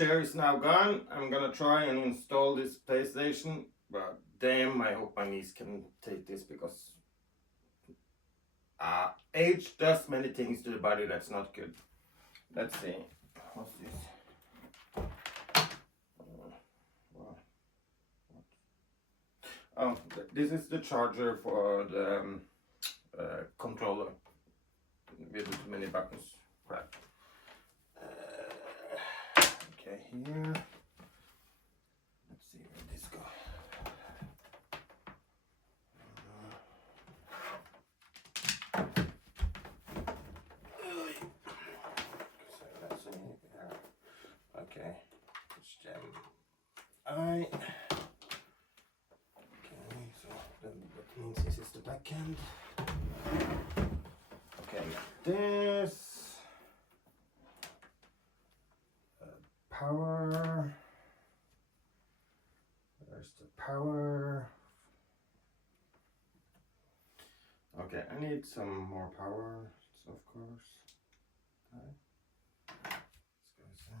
chair is now gone. I'm gonna try and install this PlayStation, but damn, I hope my niece can take this because age does many things to the body that's not good. Let's see. What's this? Oh, this is the charger for the controller with too many buttons. Crap. Okay, here. Let's see where this goes. So let's see. Okay. HDMI. Okay, so that means this is the back end. Okay, this. Power. There's the power. Okay, I need some more power, of course. Okay. Let's go.